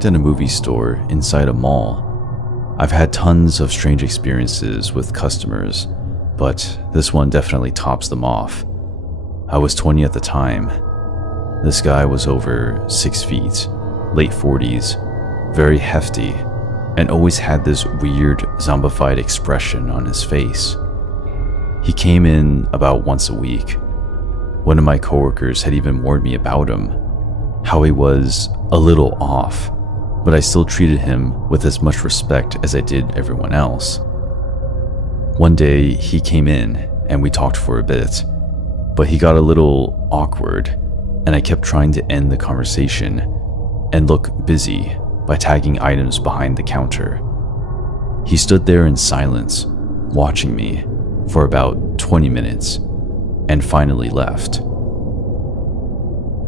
worked at a movie store inside a mall. I've had tons of strange experiences with customers, but this one definitely tops them off. I was 20 at the time. This guy was over 6 feet, late 40s, very hefty, and always had this weird zombified expression on his face. He came in about once a week. One of my coworkers had even warned me about him, how he was a little off, but I still treated him with as much respect as I did everyone else. One day he came in and we talked for a bit, but he got a little awkward and I kept trying to end the conversation and look busy by tagging items behind the counter. He stood there in silence, watching me for about 20 minutes and finally left.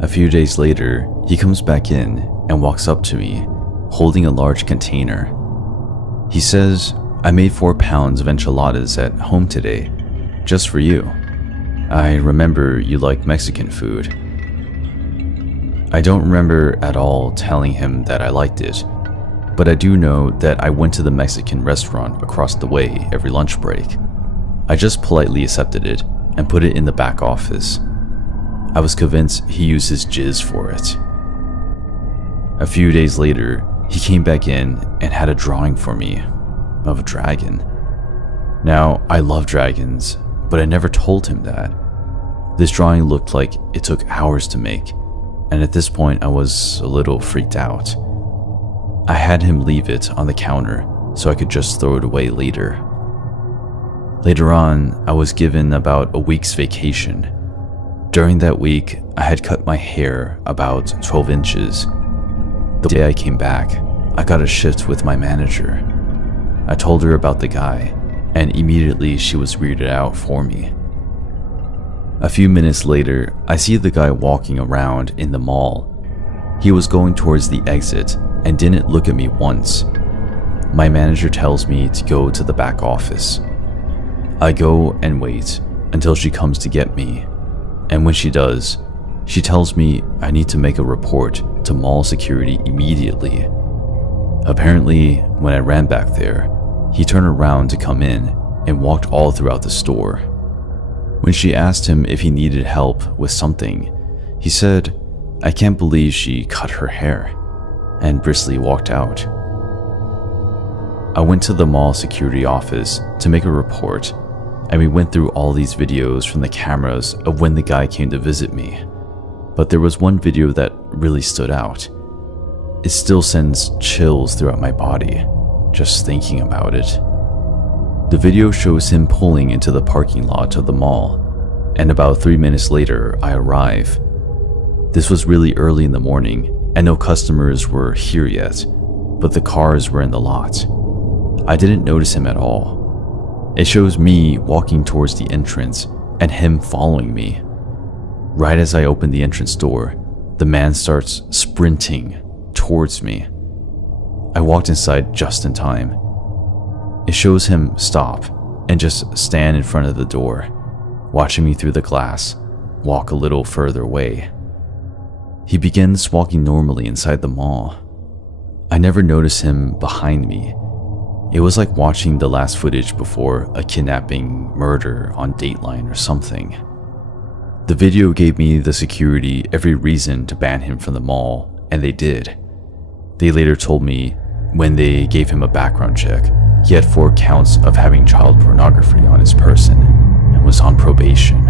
A few days later, he comes back in and walks up to me, holding a large container. He says, "I made 4 pounds of enchiladas at home today, just for you. I remember you like Mexican food." I don't remember at all telling him that I liked it, but I do know that I went to the Mexican restaurant across the way every lunch break. I just politely accepted it and put it in the back office. I was convinced he used his jizz for it. A few days later, he came back in and had a drawing for me of a dragon. Now, I love dragons, but I never told him that. This drawing looked like it took hours to make, and at this point I was a little freaked out. I had him leave it on the counter so I could just throw it away later. Later on, I was given about a week's vacation. During that week, I had cut my hair about 12 inches. The day I came back, I got a shift with my manager. I told her about the guy, and immediately she was weirded out for me. A few minutes later, I see the guy walking around in the mall. He was going towards the exit and didn't look at me once. My manager tells me to go to the back office. I go and wait until she comes to get me, and when she does, she tells me I need to make a report to mall security immediately. Apparently, when I ran back there, he turned around to come in and walked all throughout the store. When she asked him if he needed help with something, he said, "I can't believe she cut her hair," and briskly walked out. I went to the mall security office to make a report, and we went through all these videos from the cameras of when the guy came to visit me. But there was one video that really stood out. It still sends chills throughout my body, just thinking about it. The video shows him pulling into the parking lot of the mall, and about 3 minutes later, I arrive. This was really early in the morning, and no customers were here yet, but the cars were in the lot. I didn't notice him at all. It shows me walking towards the entrance and him following me. Right as I open the entrance door, the man starts sprinting towards me. I walked inside just in time. It shows him stop and just stand in front of the door, watching me through the glass, walk a little further away. He begins walking normally inside the mall. I never noticed him behind me. It was like watching the last footage before a kidnapping murder on Dateline or something. The video gave me the security every reason to ban him from the mall, and they did. They later told me when they gave him a background check, he had 4 counts of having child pornography on his person and was on probation.